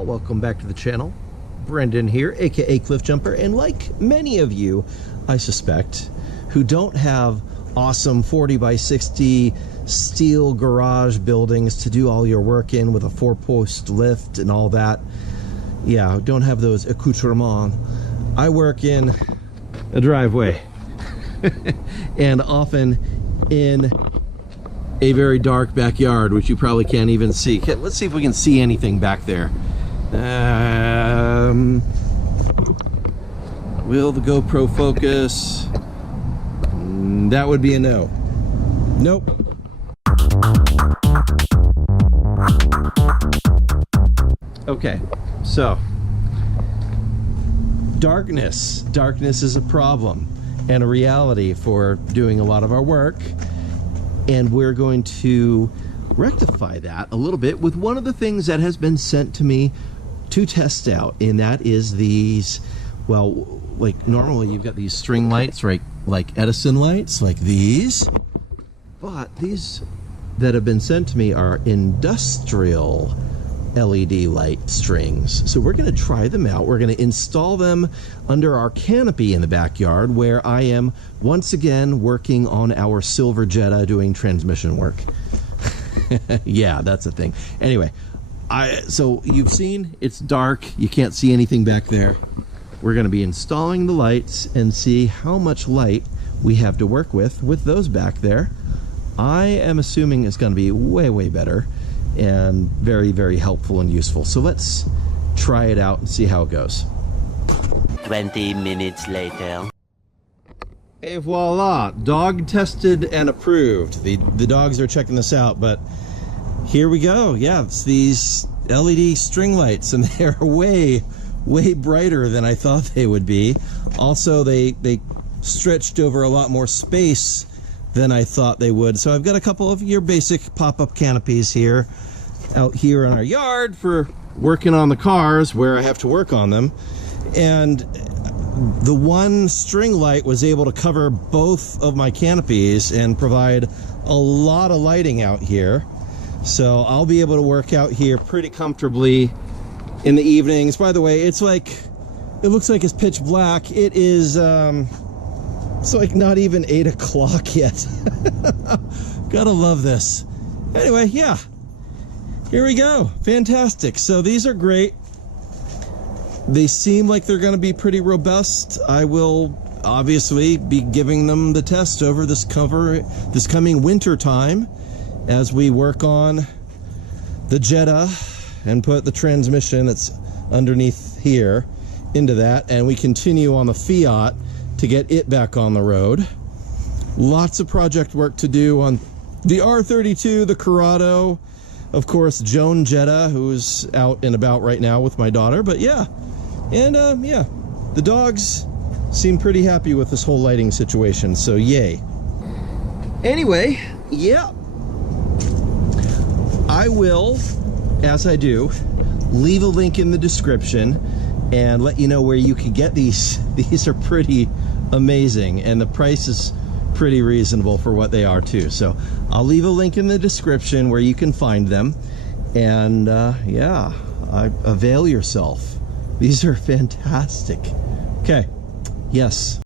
pal. Welcome back to the channel. Brendan here, aka Cliff Jumper, and like many of you, I suspect, who don't have awesome 40 by 60 steel garage buildings to do all your work in with a 4-post lift and all that. Yeah, don't have those accoutrements. I work in a driveway and often in a very dark backyard, which you probably can't even see. Let's see if we can see anything back there. Will the GoPro focus? That would be a no. Nope. Okay, so darkness. Darkness is a problem and a reality for doing a lot of our work. And we're going to rectify that a little bit with one of the things that has been sent to me to test out, and that is these, well, like normally you've got these string lights, right, like Edison lights, like these, but these that have been sent to me are industrial LED light strings. So we're going to try them out. We're going to install them under our canopy in the backyard, where I am once again working on our silver Jetta doing transmission work. Yeah, that's a thing. Anyway, so you've seen it's dark, you can't see anything back there. We're going to be installing the lights and see how much light we have to work with those back there. I am assuming it's going to be way better and very, very helpful and useful. So let's try it out and see how it goes. 20 minutes later. Et voila, dog tested and approved. The dogs are checking this out, but here we go. Yeah, it's these LED string lights, and they're way brighter than I thought they would be. Also, they stretched over a lot more space than I thought they would. So I've got a couple of your basic pop-up canopies here, out here in our yard for working on the cars where I have to work on them. And the one string light was able to cover both of my canopies and provide a lot of lighting out here. So I'll be able to work out here pretty comfortably in the evenings. By the way, it looks like it's pitch black. It is, it's like not even 8 o'clock yet. Gotta love this. Anyway, yeah, here we go. Fantastic. So these are great. They seem like they're going to be pretty robust. I will obviously be giving them the test over this coming winter time as we work on the Jetta and put the transmission that's underneath here into that, and we continue on the Fiat to get it back on the road. Lots of project work to do on the R32, the Corrado, of course, Joan Jetta, who's out and about right now with my daughter. But yeah, and yeah, the dogs seem pretty happy with this whole lighting situation, so yay. Anyway, yeah, I will, as I do, leave a link in the description and let you know where you can get these. These are pretty amazing, and the price is pretty reasonable for what they are too. So I'll leave a link in the description where you can find them, and yeah, avail yourself. These are fantastic. Okay, yes.